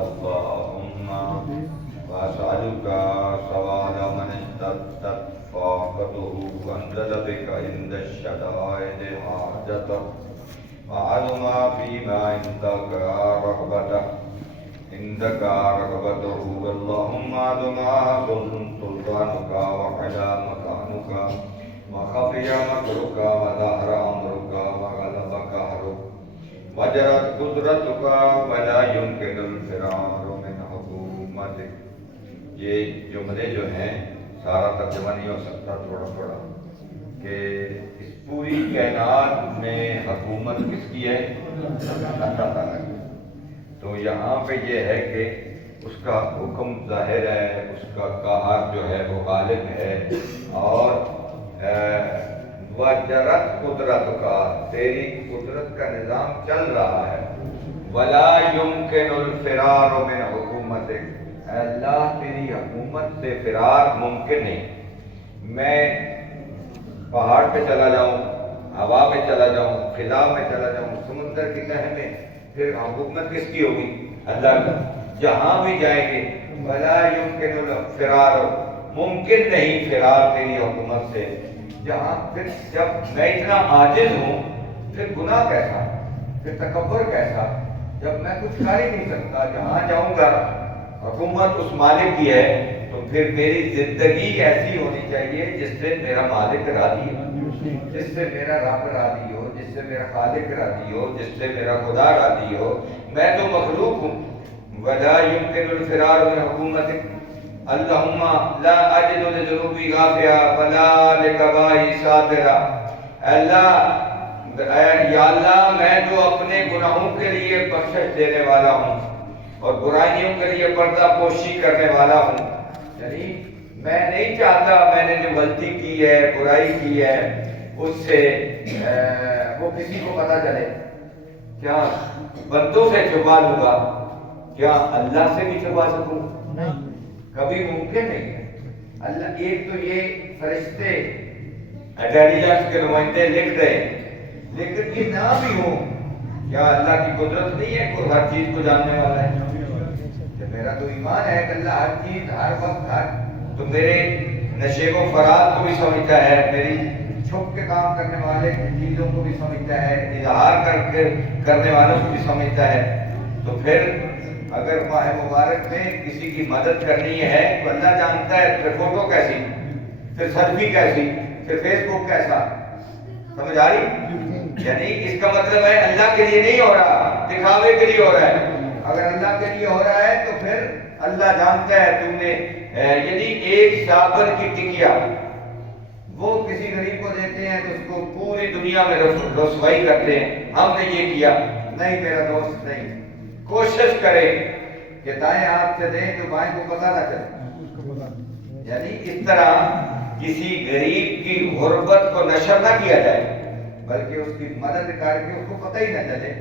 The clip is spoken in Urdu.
اللهم وأسألك سواد من اشتدت فاقته وانزل بك عند الشدائد حاجته وعلم فيما عندك رغبته اللهم علم سلطانك وحلا مكانك وخفي مكرك وظهر أمرك وغلب قهرك وجرت قدرتك ولا يمكن الفرار من حكومتك. یہ جملے جو ہیں سارا ترجمہ نہیں ہو سکتا، تھوڑا تھوڑا کہ اس پوری کائنات میں حکومت کس کی ہے؟ اللہ تعالیٰ کی. تو یہاں پہ یہ ہے کہ اس کا حکم ظاہر ہے، اس کا قہر جو ہے وہ غالب ہے، اور وجرت قدرت کا، تیری قدرت کا نظام چل رہا ہے. ولا يمكن الفرار من حکومتک، اے اللہ تیری حکومت سے فرار ممکن نہیں. میں پہاڑ پہ چلا جاؤں، ہوا میں چلا جاؤں، فضا میں چلا جاؤں، سمندر کی تہ میں، پھر حکومت کس کی ہوگی؟ اللہ کا. جہاں بھی جائیں گے ولا يمكن الفرار، ممکن نہیں فرار تیری حکومت سے. جہاں پھر جب میں اتنا عاجز ہوں پھر گناہ کیسا، پھر تکبر کیسا، جب میں کچھ کر ہی نہیں سکتا. جہاں جاؤں گا حکومت اس مالک کی ہے، تو پھر میری زندگی ایسی ہونی چاہیے جس سے میرا مالک راضی ہو، جس سے میرا رب راضی ہو، جس سے میرا خالق راضی ہو، جس سے میرا خدا راضی ہو. میں تو مخلوق ہوں. ولا يمكن الفرار من حکومتک اللہم لا اجد لذنوبی غافرا ولا لقبائی ساترا. اللہ، یا اللہ میں جو اپنے گناہوں کے لیے بخشش دینے والا ہوں اور برائیوں کے لیے پردہ پوشی کرنے والا ہوں، یعنی میں نہیں چاہتا میں نے جو غلطی کی ہے، برائی کی ہے، اس سے وہ کسی کو پتہ چلے. کیا بندوں سے چھپا لوں گا؟ کیا اللہ سے بھی چھپا سکوں؟ نہیں، کبھی ممکن نہیں ہے. اللہ، ایک تو یہ فرشتے انٹیلیجنس کے نمائندے لکھ رہے ہیں، لیکن یہ نہ بھی ہو، کیا اللہ کی قدرت نہیں ہے کہ ہر چیز کو جاننے والا ہے؟ میرا تو ایمان ہے کہ اللہ ہر چیز، ہر وقت، تو میرے نشے و فراز کو بھی سمجھتا ہے، میری چھپ کے کام کرنے والے چیزوں کو بھی سمجھتا ہے، اظہار کرنے والوں کو بھی سمجھتا ہے. تو پھر اگر ماہ مبارک میں کسی کی مدد کرنی ہے تو اللہ جانتا ہے. پھر فوٹو کیسی، پھر سیلفی کیسی، پھر فیس بک کیسا. سمجھ آ رہی؟ یعنی اس کا مطلب ہے اللہ کے لیے نہیں ہو رہا، دکھاوے کے لیے ہو رہا ہے. اگر اللہ کے لیے ہو رہا ہے تو پھر اللہ جانتا ہے تم نے، یعنی ایک صابن کی ٹکیا وہ کسی غریب کو دیتے ہیں تو اس کو پوری دنیا میں رسوائی کرتے ہیں، ہم نے یہ کیا. نہیں میرا دوست، نہیں. کوشش کرے کہ دائیں ہاتھ سے دیں تو بائیں کو پتہ نہ چلے. یعنی اس طرح کسی غریب کی غربت کو نشر نہ کیا جائے، بلکہ اس کی مدد کر کے اس کو پتہ ہی نہ چلے.